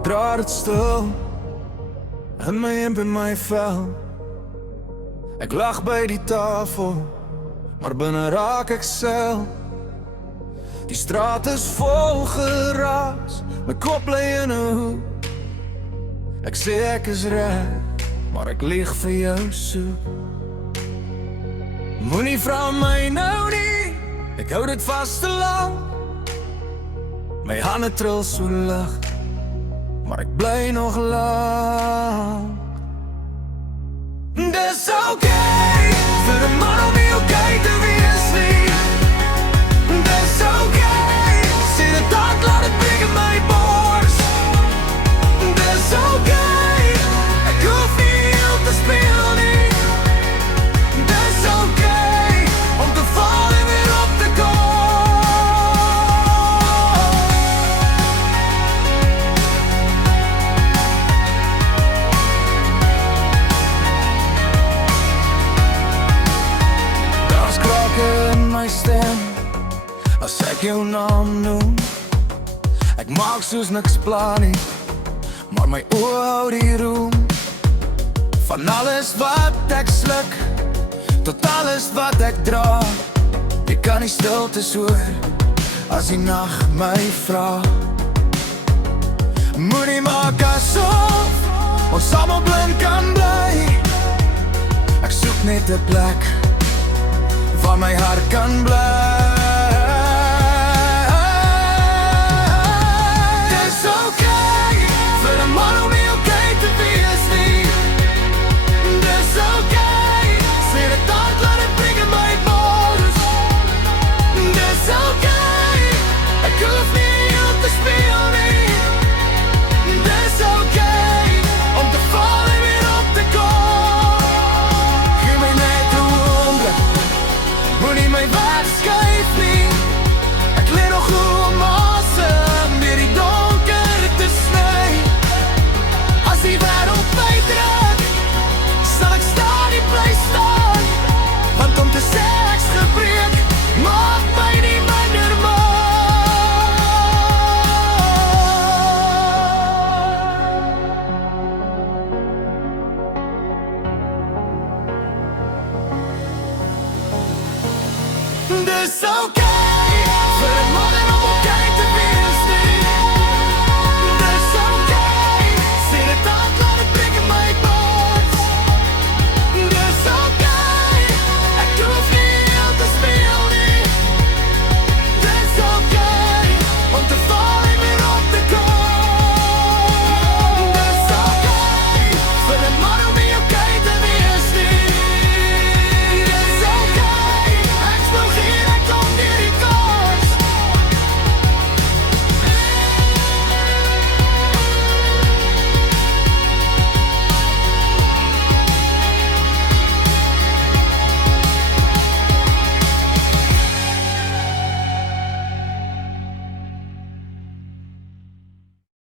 Ek dra dit stil in my hemp en my vel. Ek lag by die tafel, maar binne raak ek sel. Die straat is vol geraas, my kop bly in 'n hoek. Ek sê ek is reg, maar ek lieg vir jou soek. Moenie vra my nou nie, ek hou dit vas te lang. My hande trill so lig, maar ek bly nog lang. Dis okay vir 'n man om nie okay te wees nie. Dis okay, sê dit hard, laat het breek in my bors. Dis okay, ek hoef nie heel te speel nie. Dis okay, om te val en weer op te kom. Daar's krake in my stem as ek jou naam noem. Ek maak soos niks plan nie, maar my oë hou die roem. Van alles wat ek sluk, tot alles wat ek dra. Ek kan nie stiltes hoor, as die nag my vra. Moenie maak asof ons almal blind kan bly. Ek soek net 'n plek waar my hart kan bly. Dis okay vir 'n man om nie okay te wees nie. Dis okay, sê dit hard, laat het breek in my bors. Dis okay, ek hoef nie heel te speel nie. Dis okay, om te val en weer op te kom. Gee my net 'n oomblik, moenie my wegskuif nie. Ek leer nog hoe om asem deur die donker te sny. As die wêreld my druk, sal ek stadig bly staan. Want om te sê ek's gebreek, maak my nie minder man. Dis okay.